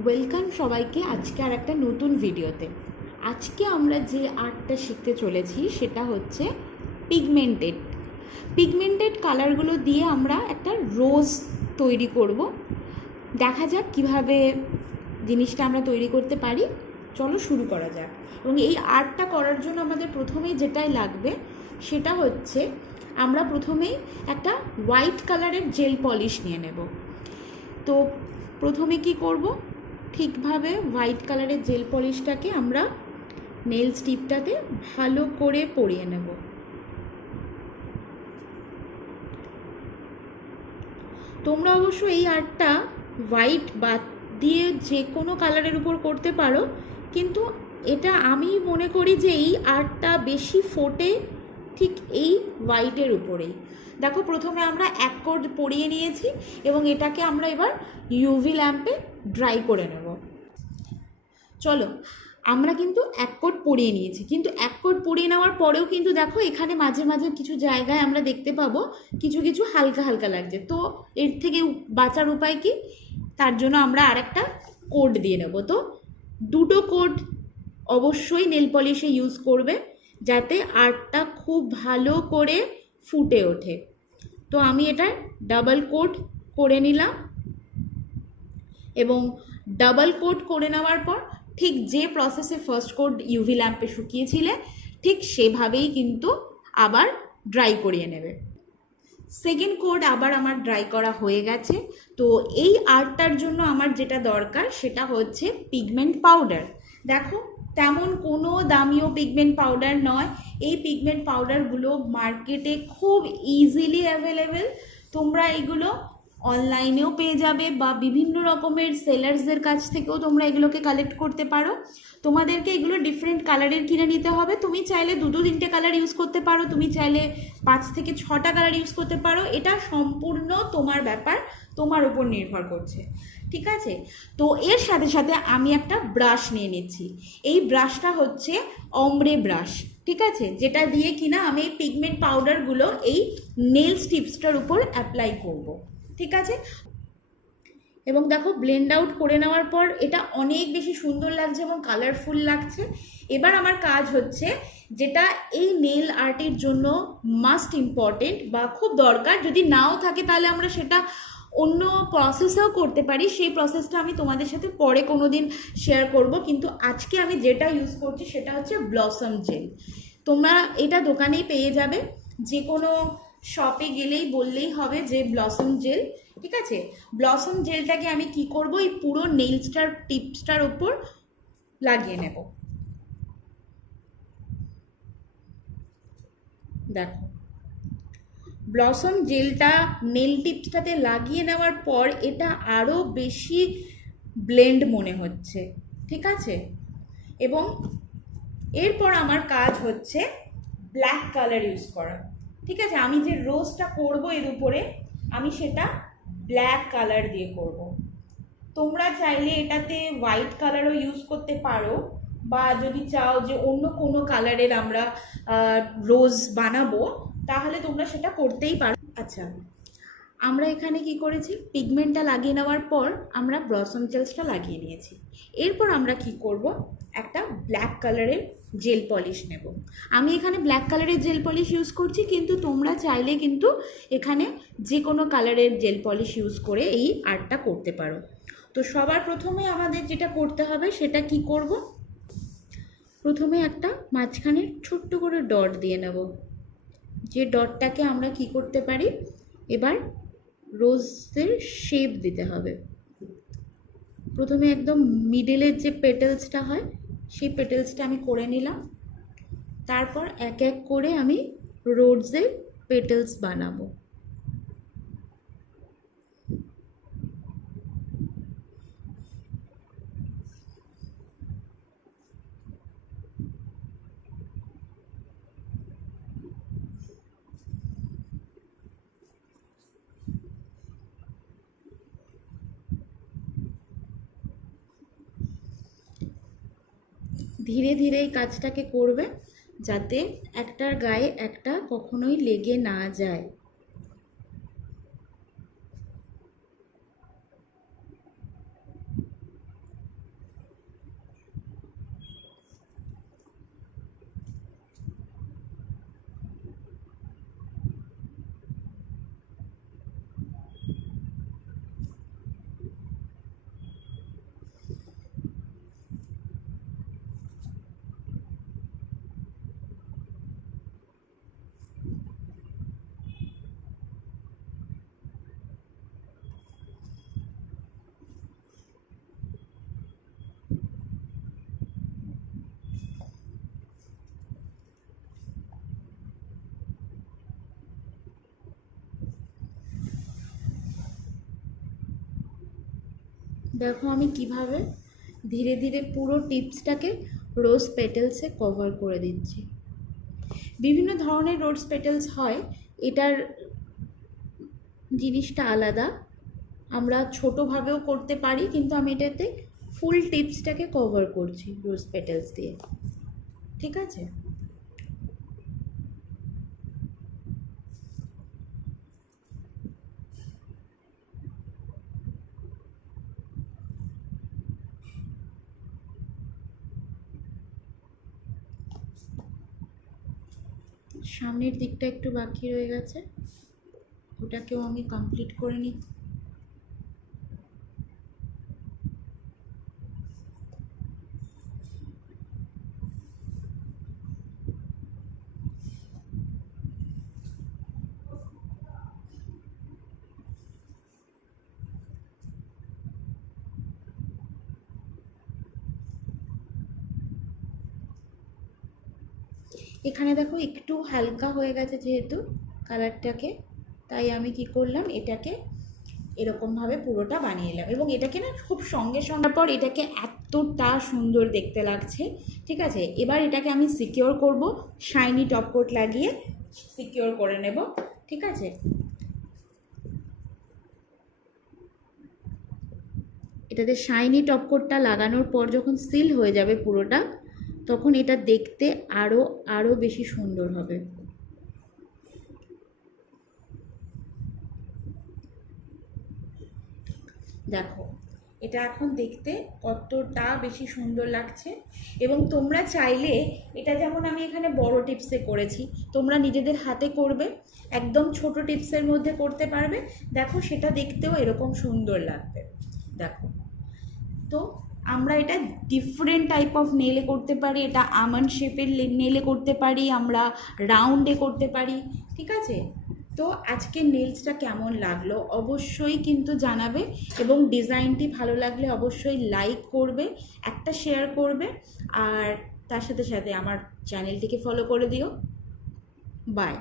Welcome সবাইকে আজকে আর একটা নতুন ভিডিওতে। আজকে আমরা যে আর্টটা শিখতে চলেছি সেটা হচ্ছে পিগমেন্টেড কালারগুলো দিয়ে আমরা একটা রোজ তৈরি করব। দেখা যাক কিভাবে জিনিসটা আমরা তৈরি করতে পারি। চলো শুরু করা যাক। এবং এই আর্টটা করার জন্য আমাদের প্রথমেই যেটাই লাগবে সেটা হচ্ছে আমরা প্রথমেই একটা হোয়াইট কালারের জেল পলিশ নিয়ে নেব। তো প্রথমে কি করব, ঠিকভাবে হোয়াইট কালারের জেল পলিশটাকে আমরা নেল স্টিপটাতে ভালো করে পরিয়ে নেব। তোমরা অবশ্য এই আর্টটা হোয়াইট বাদ দিয়ে যে কোনো কালারের উপর করতে পারো, কিন্তু এটা আমি মনে করি যে এই আর্টটা বেশি ফোটে ঠিক এই হোয়াইটের উপরেই। দেখো, প্রথমে আমরা এক কোট পরিয়ে নিয়েছি এবং এটাকে আমরা এবার ইউভি ল্যাম্পে ড্রাই করে নেব। চলো, আমরা কিন্তু এক কোট পরিয়ে নিয়েছি, কিন্তু এক কোট পরিয়ে নেওয়ার পরেও কিন্তু দেখো এখানে মাঝে মাঝে কিছু জায়গায় আমরা দেখতে পাবো কিছু কিছু হালকা হালকা লাগছে। তো এর থেকে বাঁচার উপায় কি? তার জন্য আমরা আরেকটা কোট দিয়ে নেব। তো দুটো কোট অবশ্যই নেল পলিশে ইউজ করবে যাতে আর্টটা খুব ভালো করে ফুটে ওঠে। তো আমি এটা ডাবল কোট করে নিলাম এবং ডাবল কোট করে নেওয়ার পর ঠিক যে প্রসেসে ফার্স্ট কোট ইউভি ল্যাম্পে শুকিয়েছিলে ঠিক সেভাবেই কিন্তু আবার ড্রাই করিয়ে নেবে। সেকেন্ড কোট আবার আমার ড্রাই করা হয়ে গেছে। তো এই আর্টটার জন্য আমার যেটা দরকার সেটা হচ্ছে পিগমেন্ট পাউডার। দেখো, তেমন কোনো দামিও পিগমেন্ট পাউডার নয়। এই পিগমেন্ট পাউডারগুলো মার্কেটে খুব ইজিলি অ্যাভেলেবেল। তোমরা এগুলো অনলাইনেও পেয়ে যাবে বা বিভিন্ন রকমের সেলার্সদের কাছ থেকেও তোমরা এগুলোকে কালেক্ট করতে পারো। তোমাদেরকে এগুলো ডিফারেন্ট কালারের কিনে নিতে হবে। তুমি চাইলে দুটো তিনটে কালার ইউজ করতে পারো, তুমি চাইলে 5 থেকে 6টা কালার ইউজ করতে পারো। এটা সম্পূর্ণ তোমার ব্যাপার, তোমার উপর নির্ভর করছে, ঠিক আছে? তো এর সাথে সাথে আমি একটা ব্রাশ নিয়ে নিচ্ছি। এই ব্রাশটা হচ্ছে অমব্রে ব্রাশ, ঠিক আছে, যেটা দিয়ে কিনা আমি এই পিগমেন্ট পাউডারগুলো এই নেল স্টিপসটার উপর অ্যাপ্লাই করব, ঠিক আছে? এবং দেখো, ব্লেন্ড আউট করে নেওয়ার পর এটা অনেক বেশি সুন্দর লাগছে এবং কালারফুল লাগছে। এবার আমার কাজ হচ্ছে, যেটা এই নেল আর্টের জন্য মাস্ট ইম্পর্টেন্ট বা খুব দরকার, যদি নাও থাকে তাহলে আমরা সেটা অন্য প্রসেসেও করতে পারি। সেই প্রসেসটা আমি তোমাদের সাথে পরে কোনো দিন শেয়ার করব, কিন্তু আজকে আমি যেটা ইউজ করছি সেটা হচ্ছে ব্লসম জেল। তোমরা এটা দোকানেই পেয়ে যাবে, যে কোনো শপে গেলেই বললেই হবে যে ব্লসম জেল, ঠিক আছে? ব্লসম জেলটাকে আমি কি করব, এই পুরো নেইলসটার টিপসটার উপর লাগিয়ে নেব। দেখো, ব্লসম জেলটা নেল টিপসটাতে লাগিয়ে নেওয়ার পর এটা আরও বেশি ব্লেন্ড মনে হচ্ছে, ঠিক আছে? এবং এরপর আমার কাজ হচ্ছে ব্ল্যাক কালার ইউজ করা, ঠিক আছে? আমি যে রোজটা করব এর উপরে, আমি সেটা ব্ল্যাক কালার দিয়ে করব। তোমরা চাইলে এটাতে হোয়াইট কালারও ইউজ করতে পারো, বা যদি চাও যে অন্য কোনো কালারের আমরা রোজ বানাবো তাহলে তোমরা সেটা করতেই পারো। আচ্ছা, আমরা এখানে কি করেছি, পিগমেন্টটা লাগিয়ে নেওয়ার পর আমরা ব্লসম জেলসটা লাগিয়ে নিয়েছি। এরপর আমরা কি করব, একটা ব্ল্যাক কালারের জেল পলিশ নেব। আমি এখানে ব্ল্যাক কালারের জেল পলিশ ইউজ করছি, কিন্তু তোমরা চাইলে কিন্তু এখানে যে কোনো কালারের জেল পলিশ ইউজ করে এই আর্টটা করতে পারো। তো সবার প্রথমে আমাদের যেটা করতে হবে সেটা কি করব, প্রথমে একটা মাঝখানে ছোট্ট করে ডট দিয়ে নেব। যে ডটটাকে আমরা কি করতে পারি, এবার রোজের শেপ দিতে হবে। প্রথমে একদম মিডলের যে পেটেলসটা হয় সেই পেটেলসটা আমি করে নিলাম। তারপর এক এক করে আমি রোজের পেটেলস বানাবো। ধীরে ধীরে এই কাজটাকে করবে যাতে একটার গায়ে একটা কখনোই লেগে না যায়। দেখো আমি কিভাবে ধীরে ধীরে পুরো টিপসটাকে রোজ পেটেলসে কভার করে দিচ্ছি। বিভিন্ন ধরনের রোজ পেটেলস হয়, এটার জিনিসটা আলাদা। আমরা ছোটোভাবেও করতে পারি, কিন্তু আমি এটাতে ফুল টিপসটাকে কভার করছি রোজ পেটেলস দিয়ে। ঠিক আছে, সামনের দিকটা একটু বাকি রয়ে গেছে, ওটাকেও আমি কমপ্লিট করে নিই। এখানে দেখো একটু হালকা হয়ে গেছে যেহেতু কালারটাকে, তাই আমি কি করলাম, এটাকে এরকমভাবে পুরোটা বানিয়ে নিলাম। এবং এটাকে না খুব সঙ্গে সঙ্গে পর এটাকে এতটা সুন্দর দেখতে লাগছে। ঠিক আছে, এবার এটাকে আমি সিকিওর করব, শাইনি টপ কোট লাগিয়ে সিকিওর করে নেব। ঠিক আছে, এটাতে শাইনি টপ কোটটা লাগানোর পর যখন সিল হয়ে যাবে পুরোটা, তখন এটা দেখতে আরও আরও বেশি সুন্দর হবে। দেখো এটা এখন দেখতে কতটা বেশি সুন্দর লাগছে। এবং তোমরা চাইলে এটা, যেমন আমি এখানে বড় টিপসে করেছি, তোমরা নিজেদের হাতে করবে, একদম ছোট টিপসের মধ্যে করতে পারবে। দেখো সেটা দেখতেও এরকম সুন্দর লাগবে। দেখো, তো আমরা এটা ডিফারেন্ট টাইপ অফ নেলে করতে পারি, এটা আমন্ড শেপের নেলে করতে পারি, আমরা রাউন্ডে করতে পারি। ঠিক আছে, তো আজকের নেলসটা কেমন লাগলো অবশ্যই কিন্তু জানাবে, এবং ডিজাইনটি ভালো লাগলে অবশ্যই লাইক করবে, একটা শেয়ার করবে, আর তার সাথে সাথে আমার চ্যানেলটিকে ফলো করে দিও। বাই।